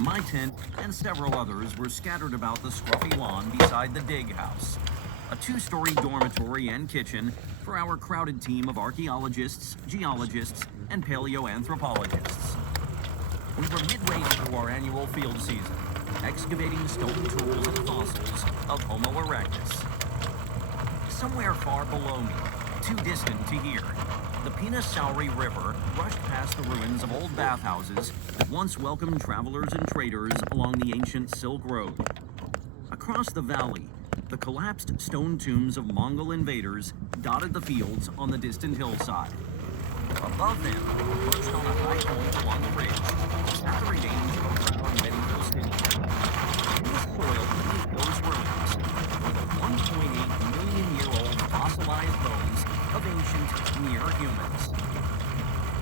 My tent and several others were scattered about the scruffy lawn beside the dig house, a two-story dormitory and kitchen for our crowded team of archaeologists, geologists, and paleoanthropologists. We were midway through our annual field season, excavating stone tools and fossils of Homo erectus. Somewhere far below me, too distant to hear, the Pinasauri River rushed past the ruins of old bathhouses that once welcomed travelers and traders along the ancient Silk Road. Across the valley, the collapsed stone tombs of Mongol invaders dotted the fields on the distant hillside. Above them, perched on a high point along the ridge, sat the remains of a proud medieval city. In the soil beneath those ruins were the 1.8-million-year-old fossilized bones of ancient near humans.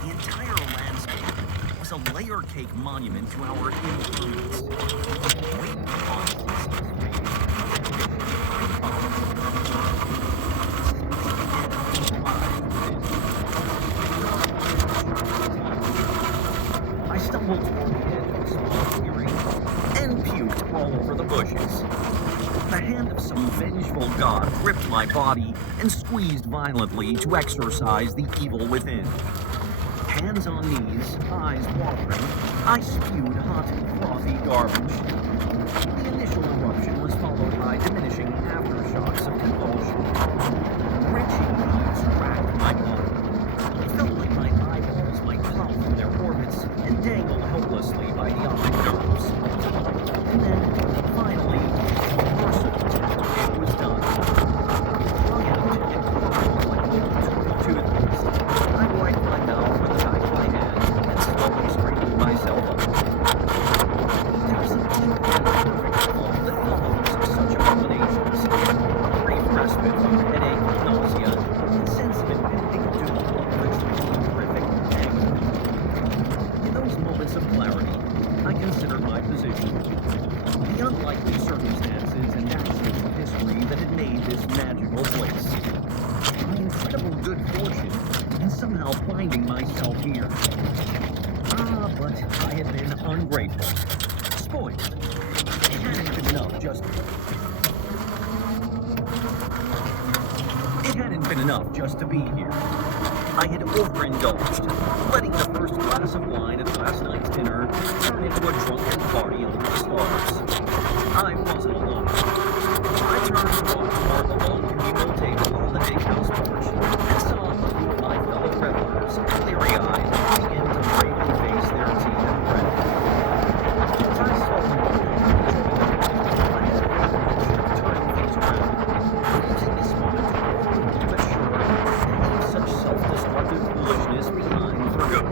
The entire landscape was a layer cake monument to our impermanence. Waiting upon I stumbled toward the edge of a small clearing and puked all over the bushes. The hand of some vengeful god gripped my body and squeezed violently to exorcise the evil within. Hands on knees, eyes watering, I spewed hot, frothy garbage. The initial eruption was followed by diminishing aftershocks of convulsion. Wrenching heaves racked my body. It felt like my eyeballs might pop from their orbits and dangle helplessly by the optic nerves. And then, finally, it was done. Wrung out and crawled like a little toothpaste. I wiped my mouth with the back of my hand and slowly straightened myself up. There's an deep and perfect calm that follows such abominations. A brief respite from headache, nausea, and sense of impending doom which horrific agony. In those moments of clarity, I considered my position. The unlikely circumstances and accidents of history that had made this magical place. My incredible good fortune in somehow finding myself here. But I had been ungrateful. Spoiled. It hadn't been enough just to be here. I had overindulged, letting the first glass of wine at last night's dinner turn into a drunken party under the stars. I wasn't alone. I turned to walk toward the long communal table on the big house porch and saw a few of my fellow revelers, cleary-eyed, begin to bravely face their tea and bread. As I saw them I had a premonition of turning things around, using this moment to assure and leave such self-destructive foolishness behind for good.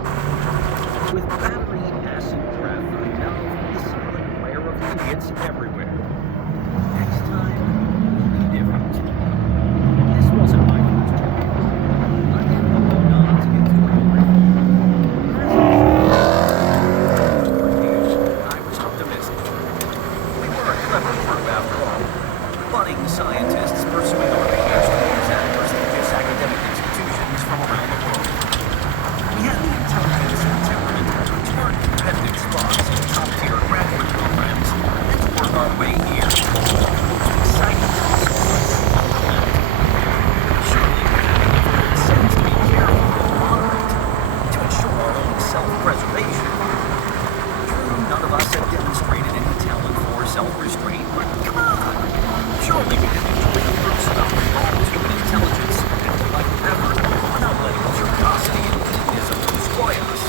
With battery acid breath, I now the silent glare of idiots everywhere. Next time will be different. This wasn't my first job. I had no odds against real life. I was optimistic. We were a clever group after all. Budding scientists pursuing our PhDs at prestigious academic institutions from around the world. We had the intelligence and temperament to earn competitive spots in top-tier graduate programs and to work our way here. Exciting prospects. Surely we had the good sense to be careful and moderate to ensure our own self-preservation. True, none of us had demonstrated any talent for self-restraint, but come on! Surely we could enjoy the fruits of our evolved human intelligence and collective effort without letting curiosity and hedonism destroy us.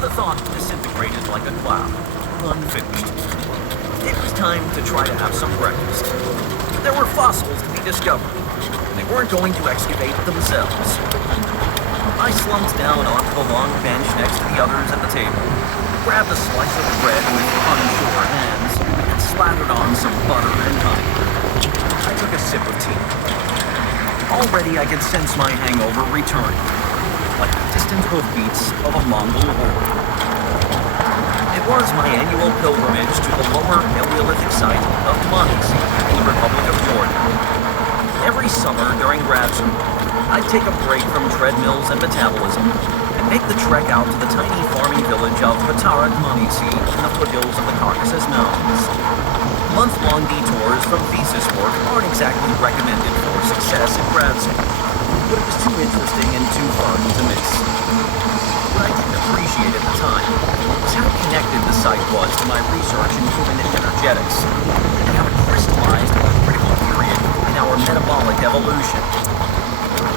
The thought disintegrated like a cloud, unfinished. It was time to try to have some breakfast. There were fossils to be discovered, and they weren't going to excavate themselves. I slumped down onto the long bench next to the others at the table, grabbed a slice of bread with unsure hands, and slathered on some butter and honey. I took a sip of tea. Already I could sense my hangover returning, like the distant hoofbeats of a Mongol horde. It was my annual pilgrimage to the lower Paleolithic site of Tbilisi in the Republic of Jordan. Every summer during grad school, I'd take a break from treadmills and metabolism and make the trek out to the tiny farming village of Patarat Manisi in the foothills of the Caucasus Mountains. Month-long detours from thesis work aren't exactly recommended for success in grad school, but it was too interesting and too fun to miss. What I didn't appreciate at the time was how connected the site was to my research in human energetics, and how it crystallized a critical period in our metabolic evolution.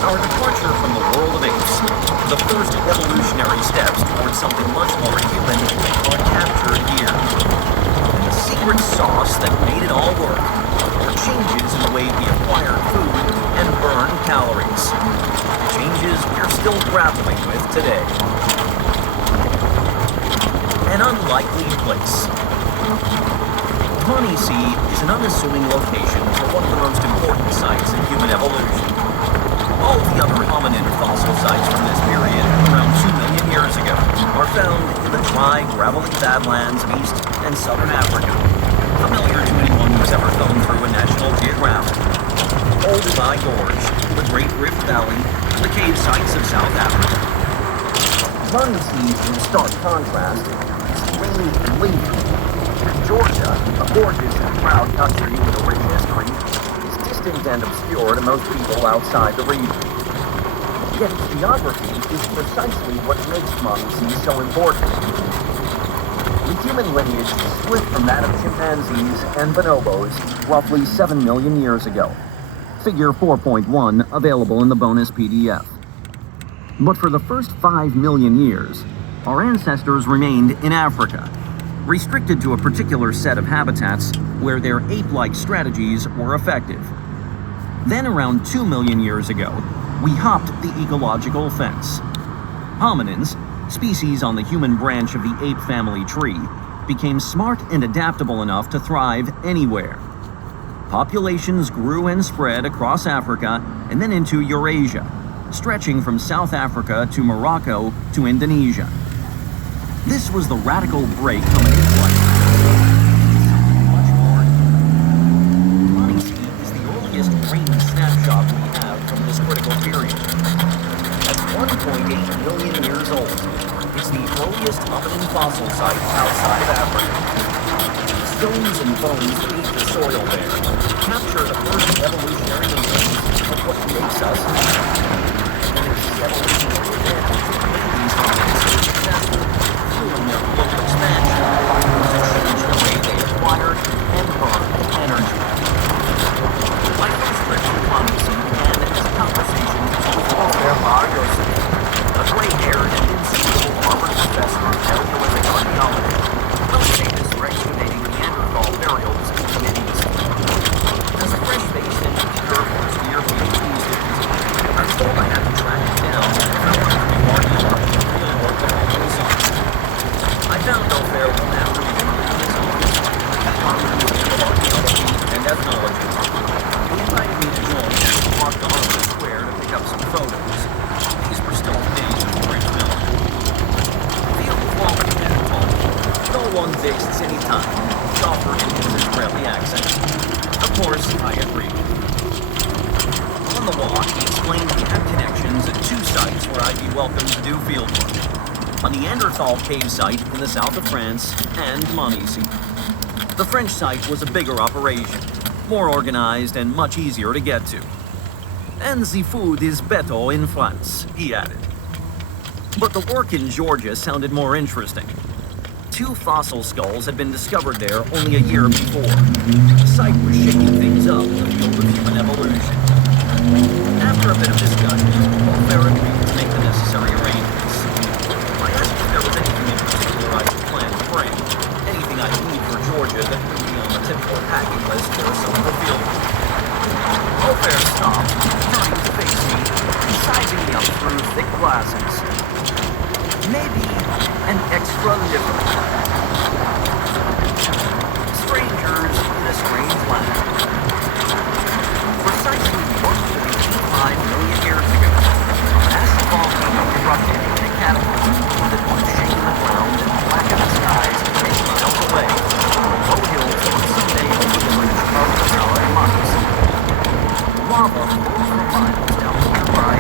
Our departure from the world of apes, the first evolutionary steps towards something much more human, are captured here. And the secret sauce that made it all work were changes in the way we acquired food and burned calories. Changes we're still grappling with today. An unlikely place. Manisi is an unassuming location for one of the most important sites in human evolution. All the other hominin fossil sites from this period, around 2 million years ago, are found in the dry, gravelly badlands of East and Southern Africa, familiar to anyone who's ever thumbed through a National Geographic. Olduvai Gorge, the Great Rift Valley, the cave sites of South Africa. Manisi, in stark contrast, is rainy and leafy. Georgia, a gorgeous and proud country with a rich history, distant and obscure to most people outside the region. Yet its geography is precisely what makes Manisi so important. The human lineage split from that of chimpanzees and bonobos roughly 7 million years ago. Figure 4.1 available in the bonus PDF. But for the first 5 million years, our ancestors remained in Africa, restricted to a particular set of habitats where their ape-like strategies were effective. Then around 2 million years ago, we hopped the ecological fence. Hominins, species on the human branch of the ape family tree, became smart and adaptable enough to thrive anywhere. Populations grew and spread across Africa and then into Eurasia, stretching from South Africa to Morocco to Indonesia. This was the radical break from an ape life. Grainy snapshot we have from this critical period. At 1.8 million years old, it's the earliest hominin fossil site outside of Africa. Stones and bones beneath the soil there capture the first evolutionary instincts of what makes us human. And it's the evolutionary advantage that made these hominins so successful, fueling their global expansion to change the way they acquired and burned energy. My first trip to Manisi began as a conversation with Ofer Bar-Yosef, a gray-haired and inscrutable Harvard professor of Paleolithic archaeology, most famous for excavating Neanderthal burials in the Mideast. As a fresh-faced and eager first-year PhD student, I was told I had to track him down if I wanted to do archaeology and field work of all this art. I found Ofer one afternoon in his office. He found the Museum of Archaeology and Ethnology. He invited me to join as he walked to Harvard Square to pick up some photos. These were still days of French film. Field quality Neanderthal. No one wastes any time, he offered in his Israeli accent. Of course, I agreed. On the walk, he explained he had connections at 2 sites where I'd be welcome to do field work. A Neanderthal cave site in the south of France and Manisi. The French site was a bigger operation, more organized and much easier to get to. And the food is better in France, he added. But the work in Georgia sounded more interesting. 2 fossil skulls had been discovered there only a year before. The site was shaking things up in the field of human evolution. After a bit of discussion, Ofer agreed to make the necessary arrangements. I asked if there was anything in particular I could plan to bring, anything I'd need for Georgia that wouldn't be on the typical packing list for a summer field trip. Ofer stopped, turning to face me, and sizing me up through thick glasses. Maybe an extra liver. Strangers in a strange land. Precisely 1.85 million years ago, a massive volcano erupted in a cataclysm that would shake the ground and blacken the skies many miles away, low hills on Sunday over the village of Patarat Manisi. Lava flowed for miles down the nearby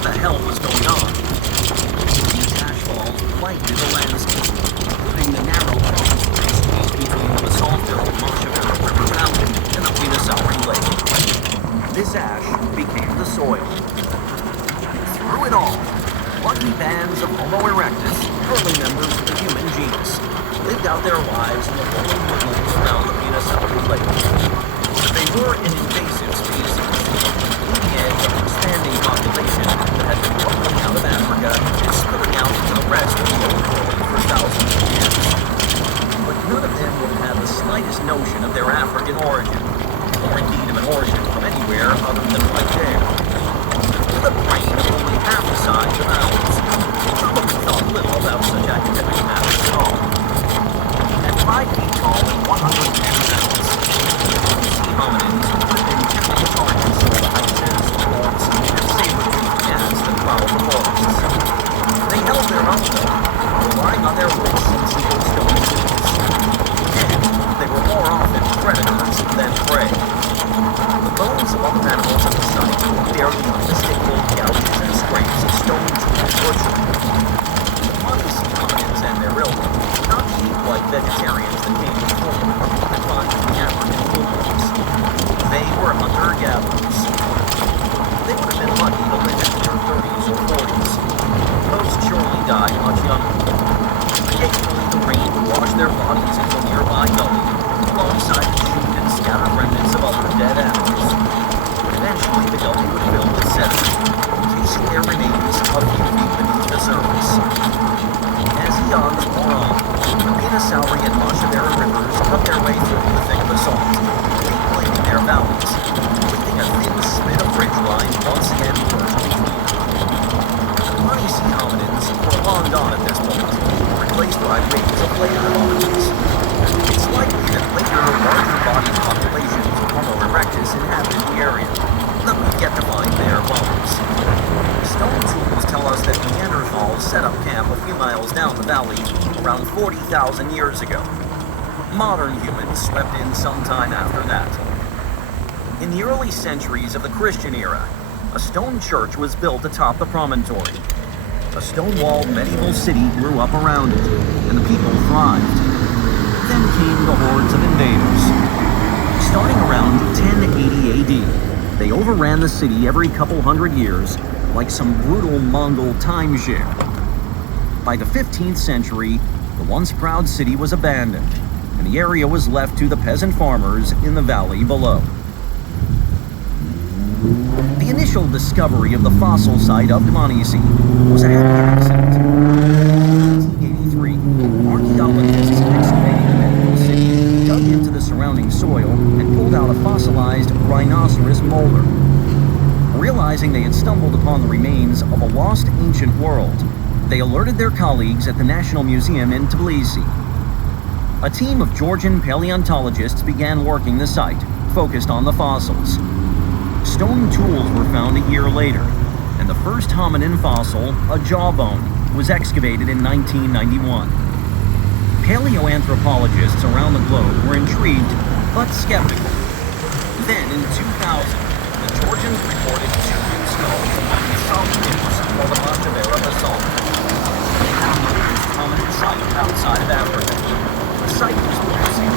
what the hell was going on. These ash falls blanketed the landscape, including the narrow promontory squeezed between the basalt-filled Montevera River Valley and the Pinasauri Lake. This ash became the soil. Through it all, lucky bands of Homo erectus, early members of the human genus, lived out their lives in the rolling woodlands around the Pinasauri Lake. They were an invasive species, leading edge of an expanding population that had been bubbling out of Africa and spilling out into the rest of the old world for thousands of years. But none of them would have had the slightest notion of their African origin, or indeed of an origin from anywhere other than right there. With a brain of only half the size of ours, they probably thought little about such academic matters at all. At 5 feet tall and 110 pounds, sea hominins would have been typical targets for the hyenas, wolves, and saber-toothed cats that prowled the forests. They held their own though, relying on their wits and single stone tools. And they were more often predators than prey. The bones of other animals at the site bear the unmistakable gouges and scrapes of stone tool butchery. The modern sea hominins and their ilk were not sheep like vegetarians that came before them, and fought the African wolves. They were hunter-gatherers. They would have been lucky to live into their 30s or 40s. Most surely died much younger. Occasionally, the rain would wash their bodies into a nearby gully, alongside the chewed and scattered remnants of other dead animals. But eventually, the gully would fill with sediment, encasing their remains a few feet beneath the surface. As eons wore on, the Pinasauri and Montevera rivers cut their way through the thick basalt, reclaiming their valleys, leaving a thin spit of ridgeline once again merged between them. The money sea hominins were long gone at this point, replaced by waves of later hominins. It's likely that later, larger-bodied populations of Homo erectus inhabited the area, though we've yet to find their bones. Stone tools tell us that Neanderthals set up camp a few miles down the valley around 40,000 years ago. Modern humans swept in sometime after that. In the early centuries of the Christian era, a stone church was built atop the promontory. A stone-walled medieval city grew up around it, and the people thrived. Then came the hordes of invaders. Starting around 1080 AD, they overran the city every couple hundred years, like some brutal Mongol timeshare. By the 15th century, the once proud city was abandoned, and the area was left to the peasant farmers in the valley below. The initial discovery of the fossil site of Dmanisi was a happy accident. In 1883, archaeologists excavating the medieval city dug into the surrounding soil and pulled out a fossilized rhinoceros molar. Realizing they had stumbled upon the remains of a lost ancient world, they alerted their colleagues at the National Museum in Tbilisi. A team of Georgian paleontologists began working the site, focused on the fossils. Stone tools were found a year later, and the first hominin fossil, a jawbone, was excavated in 1991. Paleoanthropologists around the globe were intrigued, but skeptical. Then, in 2000, the Georgians reported 2 new skulls among the solid hits called the Montevera basalt. They had the oldest hominin site outside of Africa. The site was producing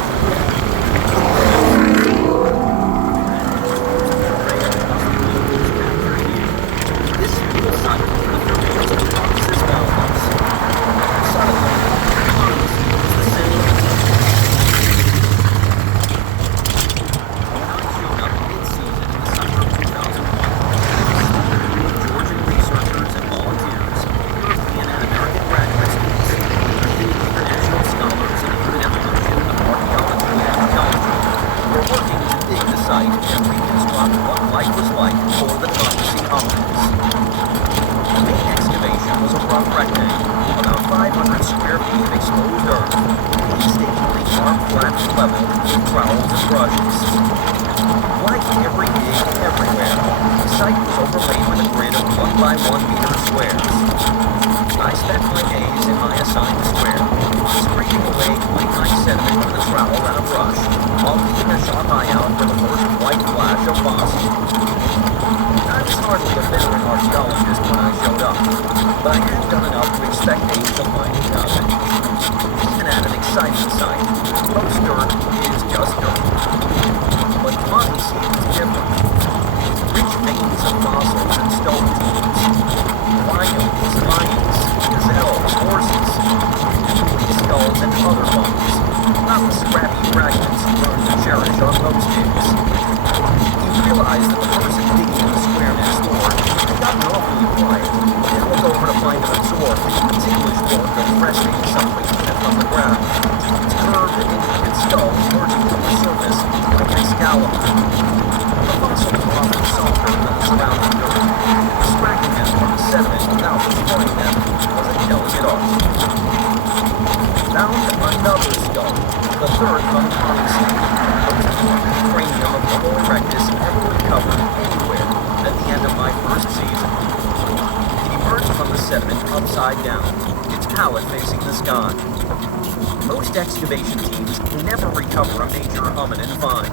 I was hardly a veteran archaeologist when showed up, but I hadn't done enough to expect Dave to find nothing. Even at an exciting sight, most dirt is just dirt. But Monty seems different. Rich veins of fossils and stone tools. Rhinos, lions, gazelles, horses. Complete skulls and other bones. Not the scrappy fragments you learn to cherish on those days. You realize that the person digging in the square next door had gotten awfully quiet and looked over to find him absorbed in the ticklish work of wresting something from the ground. Its curved and intricate skull emerging from the surface like an Excalibur. The fossils were often softer than the surrounding dirt. Extracting them from the sediment without destroying them was a delicate art. Found another skull, the third from the Odyssey, the cranium of Homo erectus ever recovered anywhere at the end of my first season. It emerged from the sediment upside down, its palate facing the sky. Most excavation teams never recover a major hominin find.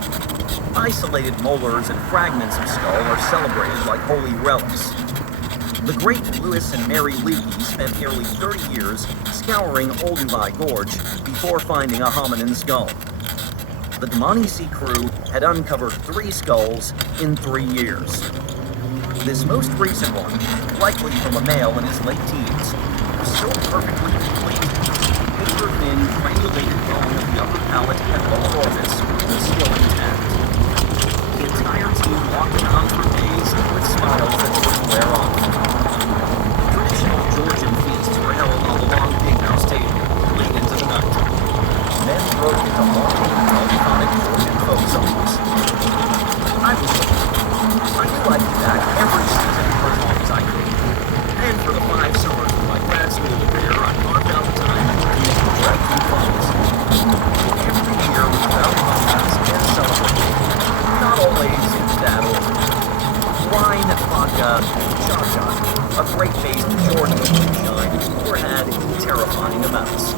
Isolated molars and fragments of skull are celebrated like holy relics. The great Lewis and Mary Leakey spent nearly 30 years scouring Olduvai Gorge before finding a hominin skull. The Dmanisi crew had uncovered 3 skulls in 3 years. This most recent one, likely from a male in his late teens, was so perfectly complete. The curved-in, granulated bone of the upper palate and lower orbits was still intact. The entire team walked around for days with smiles that wouldn't wear off. Traditional Georgian feasts were held on the long pighouse table late into the night. Men broke into haunting, iconic Georgian folk songs. I was hooked. I knew I'd be back every season for as long as I could. And for the 5 summers of my grad school career, I carved out the time to make the trek through funds. Every year we found concerts and celebrated. Not always in that order. Wine, vodka, shotgun, a great-faced Jordan moonshine were had in terrifying amounts.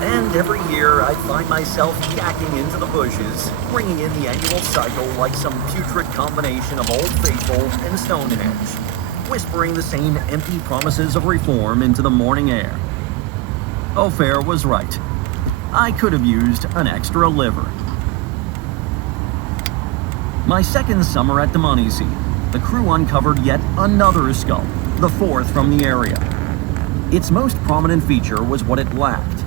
And every year I'd find myself yakking into the bushes, bringing in the annual cycle like some putrid combination of Old Faithful and Stonehenge, whispering the same empty promises of reform into the morning air. Ofair was right. I could have used an extra liver. My second summer at Dmanisi, the crew uncovered yet another skull, the 4th from the area. Its most prominent feature was what it lacked.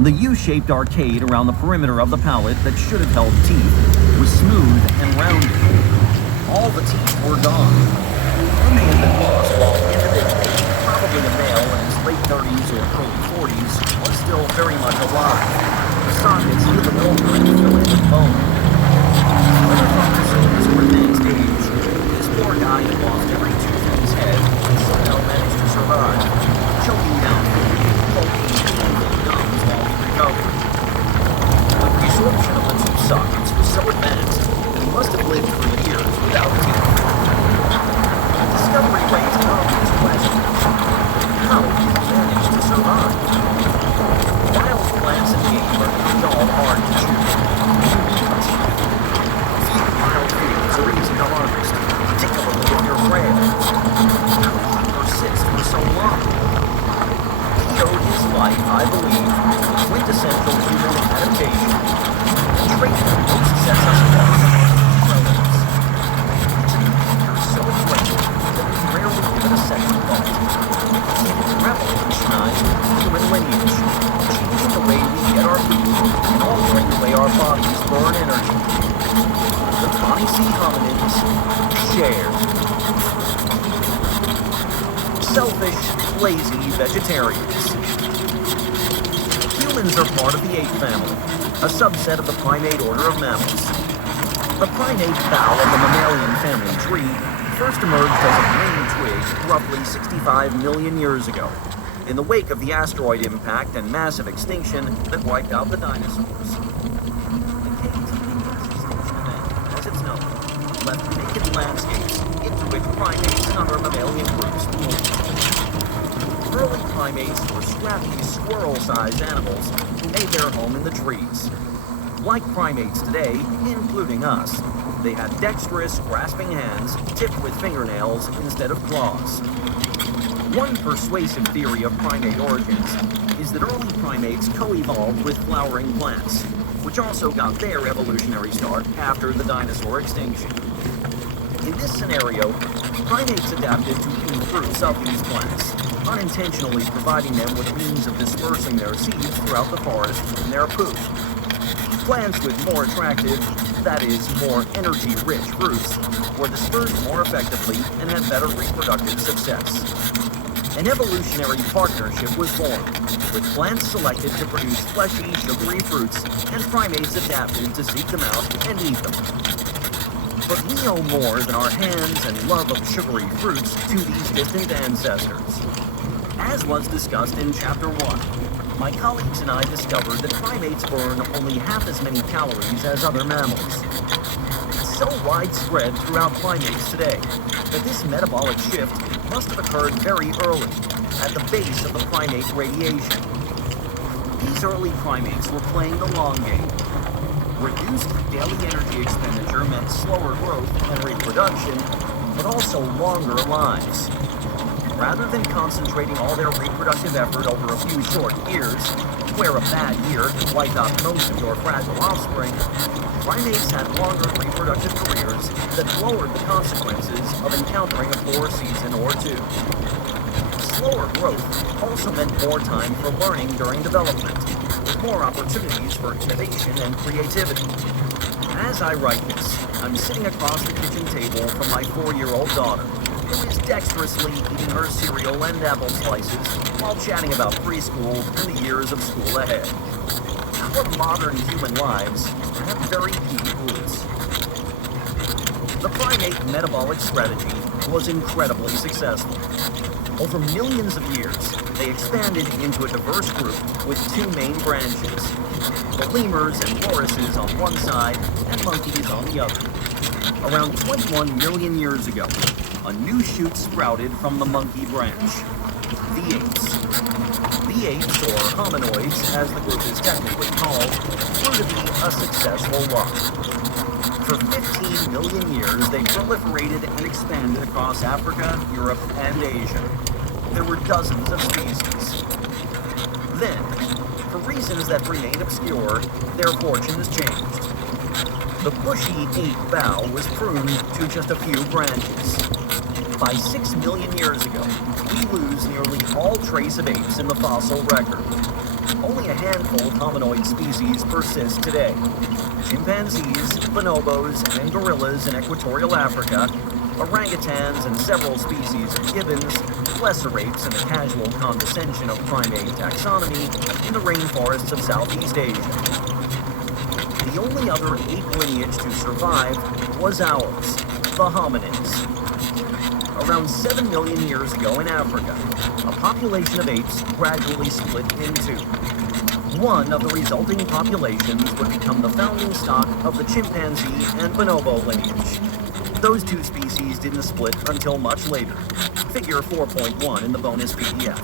The U-shaped arcade around the perimeter of the palate that should have held teeth was smooth and rounded. All the teeth were gone. And they had been lost while the individual, probably a male in his late 30s or early 40s, was still very much alive. The sockets healing over and filling with bone. Whether pharmaceuticals were advanced age, this poor guy had lost every tooth in his head and somehow managed to survive, choking down bulky, painful gums while he recovered. The resorption of the tooth sockets was so advanced that he must have lived for years without teeth. The discovery raised obvious questions. How did he manage to survive? Wild plants and game are not all hard to chew. Wild foods are easy to harvest, particularly if you're frail. How did he persist for so long? He owed his life, I believe, to quintessential human adaptation, a trait that most sets us apart from our relatives. It's a behavior so eclectic that we rarely give it a second thought. It revolutionized human lineage, changing the way we get our food and altering the way our bodies burn energy. The Dmanisi hominins share. Selfish, lazy vegetarians. Humans are part of the ape family, a subset of the primate order of mammals. The primate bough of the mammalian family tree first emerged as a green twig roughly 65 million years ago, in the wake of the asteroid impact and massive extinction that wiped out the dinosaurs. The KT extinction event, as it's known, left naked landscapes into which primates and other mammalian groups moved. Early primates were scrappy, squirrel-sized animals who made their home in the trees. Like primates today, including us, They had dexterous, grasping hands tipped with fingernails instead of claws. One persuasive theory of primate origins is that early primates co-evolved with flowering plants, which also got their evolutionary start after the dinosaur extinction. In this scenario, primates adapted to eating fruits of these plants, unintentionally providing them with a means of dispersing their seeds throughout the forest in their poop. Plants with more attractive, that is, more energy-rich fruits, were dispersed more effectively and had better reproductive success. An evolutionary partnership was formed, with plants selected to produce fleshy, sugary fruits, and primates adapted to seek them out and eat them. But we owe more than our hands and love of sugary fruits to these distant ancestors. As was discussed in Chapter 1, my colleagues and I discovered that primates burn only half as many calories as other mammals. It's so widespread throughout primates today that this metabolic shift must have occurred very early, at the base of the primate radiation. These early primates were playing the long game. Reduced daily energy expenditure meant slower growth and reproduction, but also longer lives. Rather than concentrating all their reproductive effort over a few short years, where a bad year can wipe out most of your fragile offspring, primates had longer reproductive careers that lowered the consequences of encountering a poor season or two. Slower growth also meant more time for learning during development, with more opportunities for innovation and creativity. As I write this, I'm sitting across the kitchen table from my 4-year-old daughter, who is dexterously eating her cereal and apple slices while chatting about preschool and the years of school ahead. Our modern human lives have very deep roots. The primate metabolic strategy was incredibly successful. Over millions of years, they expanded into a diverse group with two main branches: the lemurs and lorises on one side and monkeys on the other. Around 21 million years ago, a new shoot sprouted from the monkey branch: the apes. The apes, or hominoids, as the group is technically called, grew to be a successful lot. For 15 million years, they proliferated and expanded across Africa, Europe, and Asia. There were dozens of species. Then, for reasons that remain obscure, their fortunes changed. The bushy ape bough was pruned to just a few branches. By 6 million years ago, we lose nearly all trace of apes in the fossil record. Only a handful of hominoid species persist today. Chimpanzees, bonobos, and gorillas in equatorial Africa, orangutans and several species of gibbons, lesser apes and the casual condescension of primate taxonomy in the rainforests of Southeast Asia. The only other ape lineage to survive was ours, the hominids. Around 7 million years ago in Africa, a population of apes gradually split in two. One of the resulting populations would become the founding stock of the chimpanzee and bonobo lineage. Those two species didn't split until much later, figure 4.1 in the bonus PDF.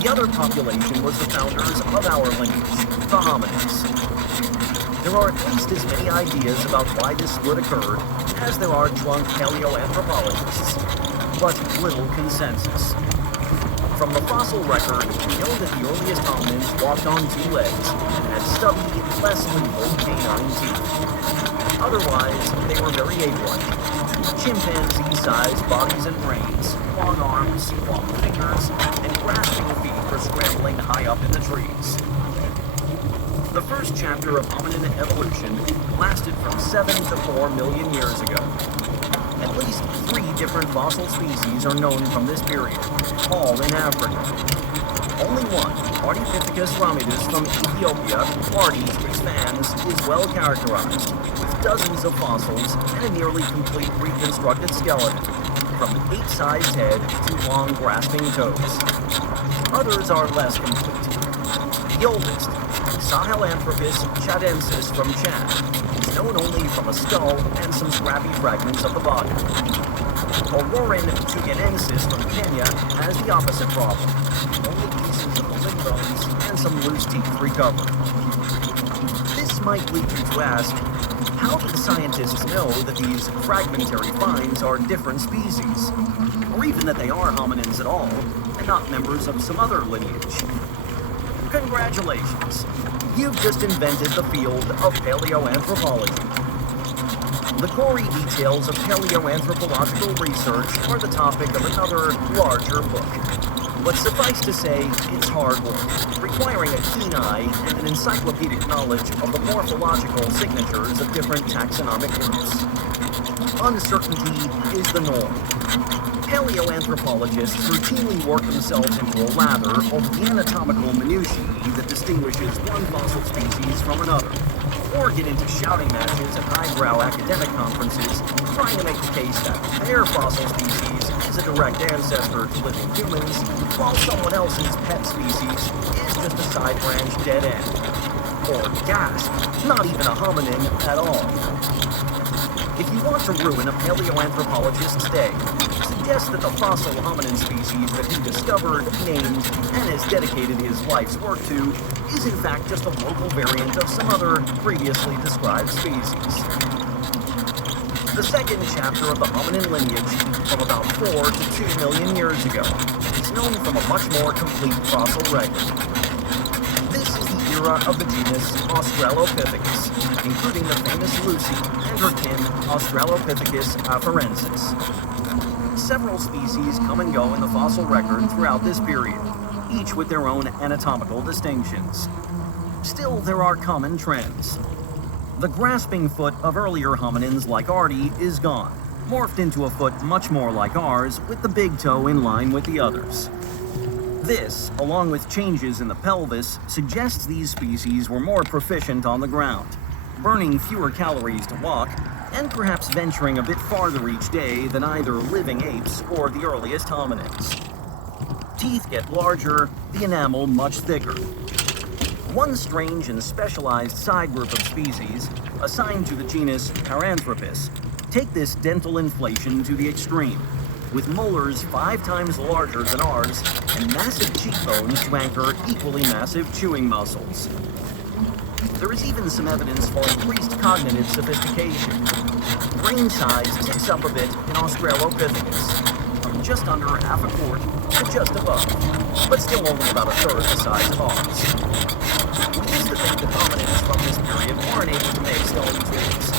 The other population was the founders of our lineage, the hominids. There are at least as many ideas about why this split occurred as there are drunk paleoanthropologists, but little consensus. From the fossil record, we know that the earliest hominins walked on two legs and had stubby, less lethal canine teeth. Otherwise, they were very ape-like. Chimpanzee-sized bodies and brains, long arms, long fingers, and grasping feet for scrambling high up in the trees. The first chapter of hominin evolution lasted from 7 to 4 million years ago. At least 3 different fossil species are known from this period, all in Africa. Only one, Ardipithecus ramidus from Ethiopia, Ardis expans, is well characterized, with dozens of fossils and a nearly complete reconstructed skeleton, from 8-sized head to long grasping toes. Others are less complete. The oldest, Sahelanthropus chadensis from Chad, is known only from a skull and some scrappy fragments of the body. Aurorin tuganensis from Kenya has the opposite problem, only pieces of the limb bones and some loose teeth recovered. This might lead you to ask, How do the scientists know that these fragmentary finds are different species? Or even that they are hominins at all, and not members of some other lineage? Congratulations! You've just invented the field of paleoanthropology. The gory details of paleoanthropological research are the topic of another, larger book. But suffice to say, it's hard work, requiring a keen eye and an encyclopedic knowledge of the morphological signatures of different taxonomic groups. Uncertainty is the norm. Paleoanthropologists routinely work themselves into a lather over the anatomical minutiae that distinguishes one fossil species from another, or get into shouting matches at highbrow academic conferences trying to make the case that their fossil species is a direct ancestor to living humans, while someone else's pet species is just a side branch dead end. Or gasp, not even a hominin at all. If you want to ruin a paleoanthropologist's day, suggest that the fossil hominin species that he discovered, named, and has dedicated his life's work to is in fact just a local variant of some other previously described species. The second chapter of the hominin lineage, from about 4 to 2 million years ago, is known from a much more complete fossil record. This is the era of the genus Australopithecus, including the famous Lucy and her kin Australopithecus afarensis. Several species come and go in the fossil record throughout this period, each with their own anatomical distinctions. Still, there are common trends. The grasping foot of earlier hominins like Artie is gone, morphed into a foot much more like ours, with the big toe in line with the others. This, along with changes in the pelvis, suggests these species were more proficient on the ground, burning fewer calories to walk, and perhaps venturing a bit farther each day than either living apes or the earliest hominins. Teeth get larger, the enamel much thicker. One strange and specialized side group of species, assigned to the genus Paranthropus, take this dental inflation to the extreme, with molars 5 times larger than ours and massive cheekbones to anchor equally massive chewing muscles. There is even some evidence for increased cognitive sophistication. Brain size ticks up a bit in Australopithecus, from just under half a quart to just above, but still only about a third the size of ours. We used to think that hominins from this period weren't able to make stone tools,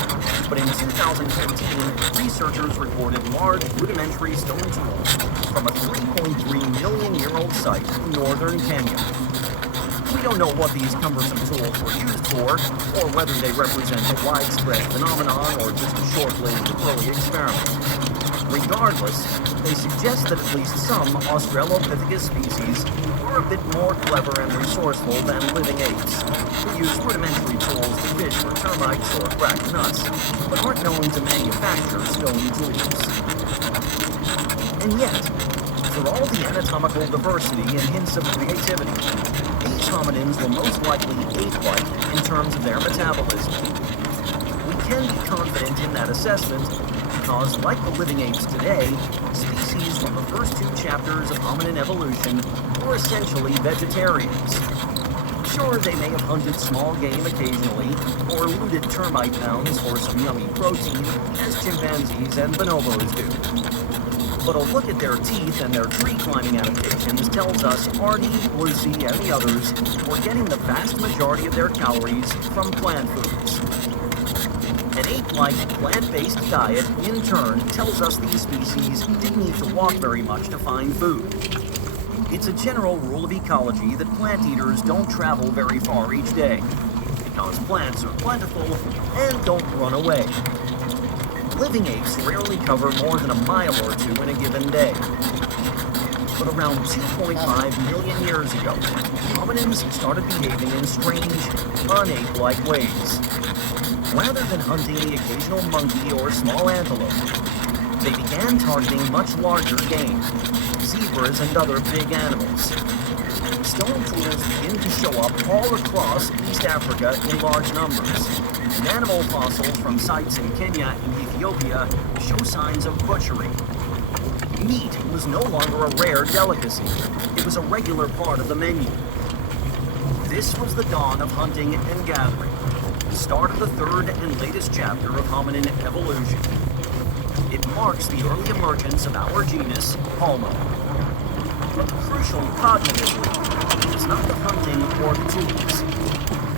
but in 2015, researchers reported large rudimentary stone tools from a 3.3 million year old site in northern Kenya. We don't know what these cumbersome tools were used for, or whether they represent a widespread phenomenon or just a short-lived early experiment. Regardless, they suggest that at least some Australopithecus species were a bit more clever and resourceful than living apes, who use rudimentary tools to fish for termites or crack nuts, but aren't known to manufacture stone tools. And yet, for all the anatomical diversity and hints of creativity, these hominins were most likely ape-like in terms of their metabolism. We can be confident in that assessment because, like the living apes today, species from the first 2 chapters of hominin evolution were essentially vegetarians. Sure, they may have hunted small game occasionally, or looted termite mounds for some yummy protein, as chimpanzees and bonobos do. But a look at their teeth and their tree-climbing adaptations tells us Artie, Lucy, and the others were getting the vast majority of their calories from plant foods. An ape-like plant-based diet, in turn, tells us these species didn't need to walk very much to find food. It's a general rule of ecology that plant eaters don't travel very far each day, because plants are plentiful and don't run away. Living apes rarely cover more than a mile or 2 in a given day. But around 2.5 million years ago, hominins started behaving in strange, unape-like ways. Rather than hunting the occasional monkey or small antelope, they began targeting much larger game, zebras and other big animals. Stone tools begin to show up all across East Africa in large numbers, and animal fossils from sites in Kenya and Ethiopia show signs of butchery. Meat was no longer a rare delicacy. It was a regular part of the menu. This was the dawn of hunting and gathering. the start of the third and latest chapter of hominin evolution. It marks the early emergence of our genus, Homo. But the crucial cognitive leap is not the hunting or the tools.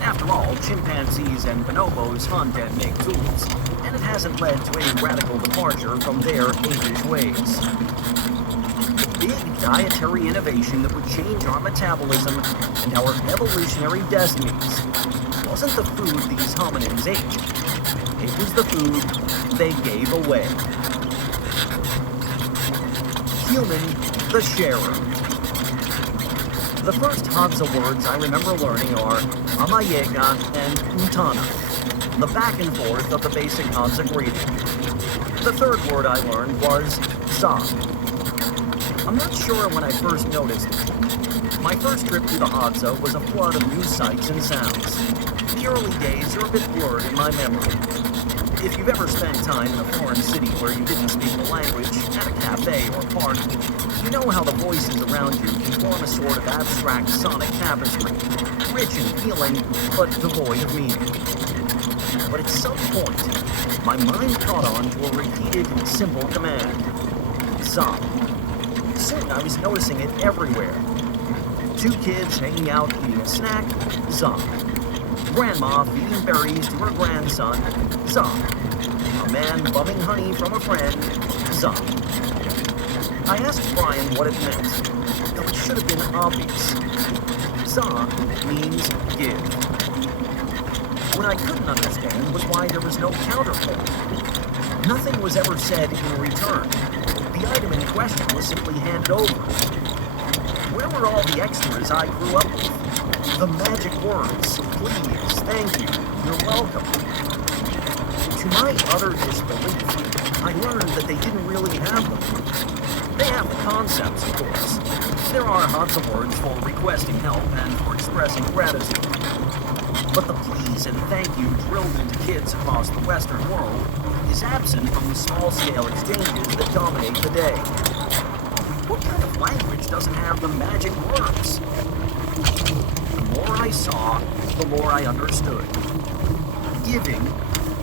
After all, chimpanzees and bonobos hunt and make tools, and it hasn't led to any radical departure from their apish ways. The big dietary innovation that would change our metabolism and our evolutionary destinies wasn't the food these hominins ate. It was the food they gave away. Human the sharer. The first Hadza words I remember learning are Amayega and Utana, the back and forth of the basic Hadza greeting. The third word I learned was Za. I'm not sure when I first noticed it. My first trip to the Hadza was a flood of new sights and sounds. The early days are a bit blurred in my memory. If you've ever spent time in a foreign city where you didn't speak the language, at a cafe or park, you know how the voices around you can form a sort of abstract sonic tapestry, rich in feeling, but devoid of meaning. But at some point, my mind caught on to a repeated, simple command. Za. Soon I was noticing it everywhere. Two kids hanging out eating a snack, Za. Grandma feeding berries to her grandson, Za. A man bumming honey from a friend, Za. I asked Brian what it meant, though it should have been obvious. Za means give. What I couldn't understand was why there was no counterpoint. Nothing was ever said in return. The item in question was simply handed over. Where were all the extras I grew up with? The magic words, please, thank you, you're welcome. To my utter disbelief, I learned that they didn't really have them. They have the concepts, of course. There are Hadza words for requesting help and for expressing gratitude. But the please and thank you drilled into kids across the Western world is absent from the small-scale exchanges that dominate the day. What kind of language doesn't have the magic words? The more I saw, the more I understood. Giving,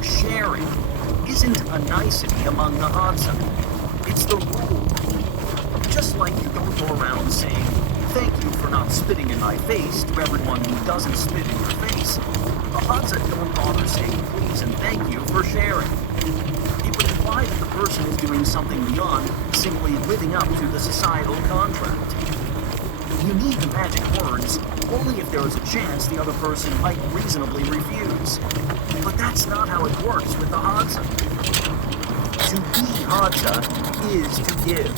sharing, isn't a nicety among the Hadza. It's the rule. Just like you don't go around saying, thank you for not spitting in my face to everyone who doesn't spit in your face, the Hadza don't bother saying please and thank you for sharing. It would imply that the person is doing something beyond simply living up to the societal contract. You need the magic words only if there is a chance the other person might reasonably refuse. But that's not how it works with the Hadza. To be Hadza is to give.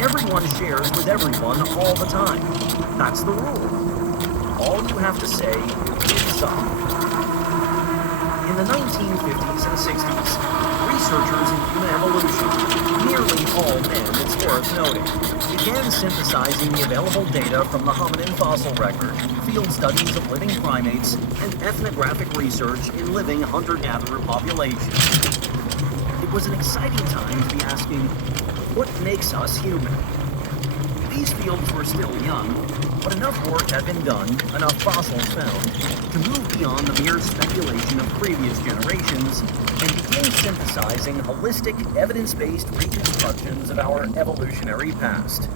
Everyone shares with everyone all the time. That's the rule. All you have to say is In the 1950s and 60s, researchers in human evolution, nearly all men, it's worth noting, began synthesizing the available data from the hominin fossil record, field studies of living primates, and ethnographic research in living hunter-gatherer populations. It was an exciting time to be asking, what makes us human? These fields were still young, but enough work had been done, enough fossils found, to move beyond the mere speculation of previous generations and begin synthesizing holistic, evidence-based reconstructions of our evolutionary past.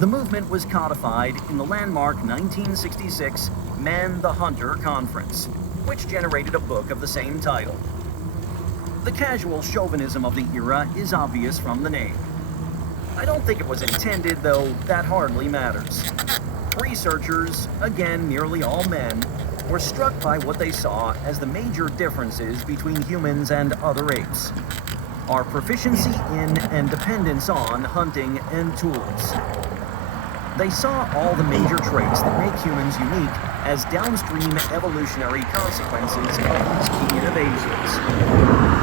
The movement was codified in the landmark 1966 Man the Hunter Conference, which generated a book of the same title. The casual chauvinism of the era is obvious from the name. I don't think it was intended, though that hardly matters. Researchers, again nearly all men, were struck by what they saw as the major differences between humans and other apes. Our proficiency in and dependence on hunting and tools. They saw all the major traits that make humans unique as downstream evolutionary consequences of these key innovations.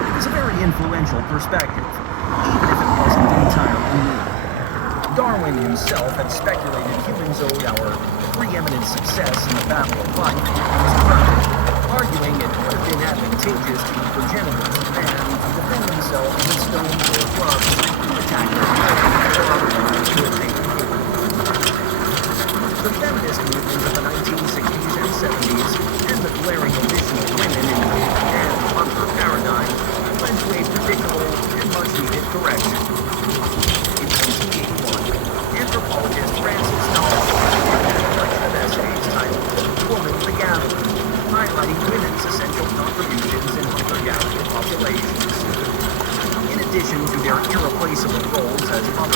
It was a very influential perspective, even if it wasn't entirely new. Darwin himself had speculated humans owed our preeminent success in the battle of life to pride, arguing it would have been advantageous to the progenitors of man to defend themselves with stones or clubs, to attack their prey, or otherwise to attain victory. The feminist movement of the 1960s and 70s, and the glaring omission of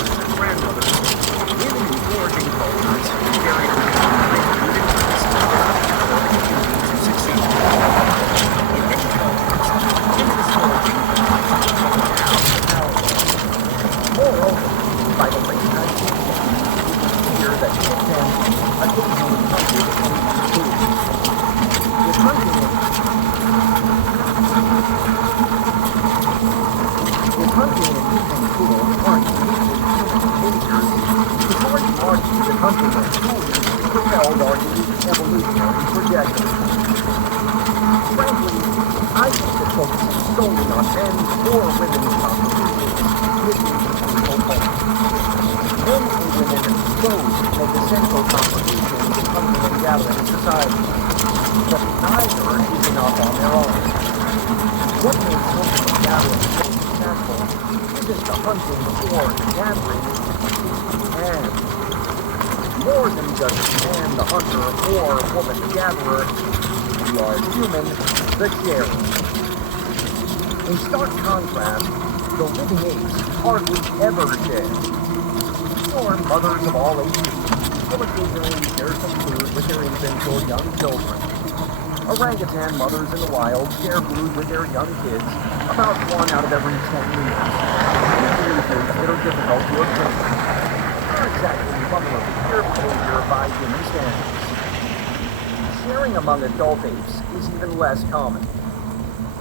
mothers and grandmothers, women in foraging cultures carried around food and interests for the community to succeed. In many cultures, women's foraging moreover, by the late 19th century, it was clear that chimpanzees occasionally hunted and ate food. With hunting and eating tools weren't uniquely human behaviors, the large marches of hunting and tools propelled our unique evolutionary trajectory. Frankly, I think that focusing solely on men's or women's contributions misses the crucial point. Men and women both make essential contributions in hunting and gathering society, but neither is enough on their own. What makes hunting and gathering successful isn't the hunting or the gathering, it's the and. More than just man the hunter or woman the gatherer, we are human the sharer. In stark contrast, the living apes hardly ever share. Or mothers of all ages will occasionally share some food with their infants or young children. Orangutan mothers in the wild share food with their young kids about 1 out of every 10 years. Usually foods that are difficult to obtain. Not exactly bumbling peer behavior by human standards. Sharing among adult apes is even less common.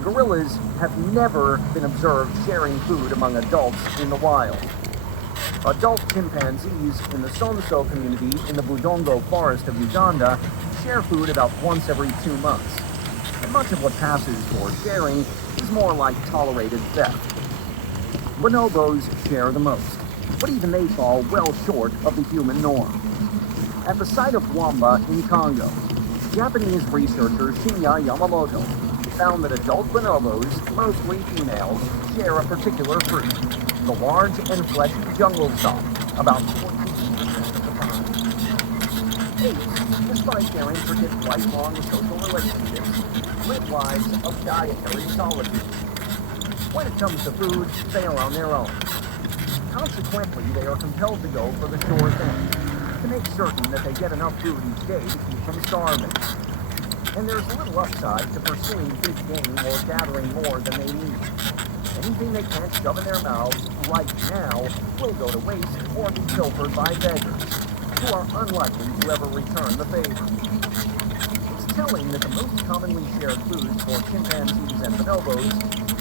Gorillas have never been observed sharing food among adults in the wild. Adult chimpanzees in the Sonso community in the Budongo forest of Uganda share food about once every 2 months, and much of what passes for sharing is more like tolerated theft. Bonobos share the most, but even they fall well short of the human norm. At the site of Wamba in Congo, Japanese researcher Shinya Yamamoto found that adult bonobos, mostly females, share a particular fruit, the large and fleshy jungle sop, about 14% of the time. Apes, despite their intricate lifelong social relationships, live lives of dietary solitude. When it comes to food, they are on their own. Consequently, they are compelled to go for the sure thing, to make certain that they get enough food each day to keep from starving. And there's little upside to pursuing big game or gathering more than they need. Anything they can't shove in their mouths right now will go to waste or be pilfered by beggars, who are unlikely to ever return the favor. It's telling that the most commonly shared foods for chimpanzees and bonobos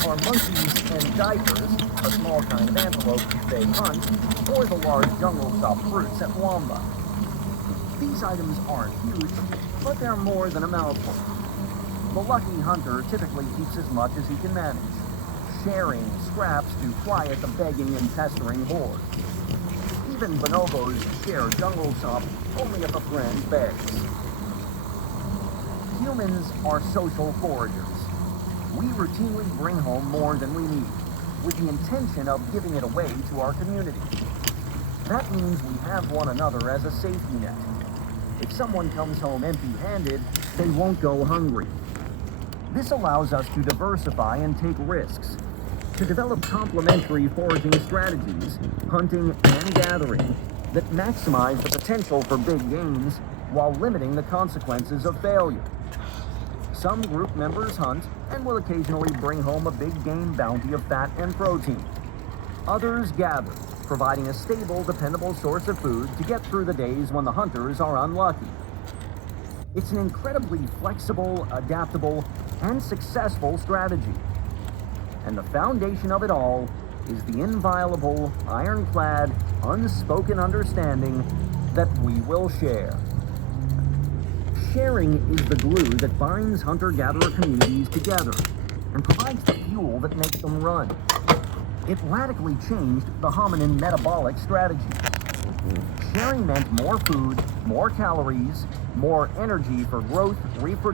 are monkeys and diapers, a small kind of antelope they hunt, or the large jungle sop fruits at Wamba. These items aren't huge, but they're more than a mouthful. The lucky hunter typically keeps as much as he can manage, sharing scraps to quiet the begging and pestering horde. Even bonobos share jungle sop only if a friend begs. Humans are social foragers. We routinely bring home more than we need, with the intention of giving it away to our community. That means we have one another as a safety net. If someone comes home empty-handed, they won't go hungry. This allows us to diversify and take risks, to develop complementary foraging strategies, hunting and gathering, that maximize the potential for big gains while limiting the consequences of failure. Some group members hunt and will occasionally bring home a big game bounty of fat and protein. Others gather, providing a stable, dependable source of food to get through the days when the hunters are unlucky. It's an incredibly flexible, adaptable, and successful strategy. And the foundation of it all is the inviolable, ironclad, unspoken understanding that we will share. Sharing is the glue that binds hunter-gatherer communities together and provides the fuel that makes them run. It radically changed the hominin metabolic strategy. Sharing meant more food, more calories, more energy for growth, reproduction,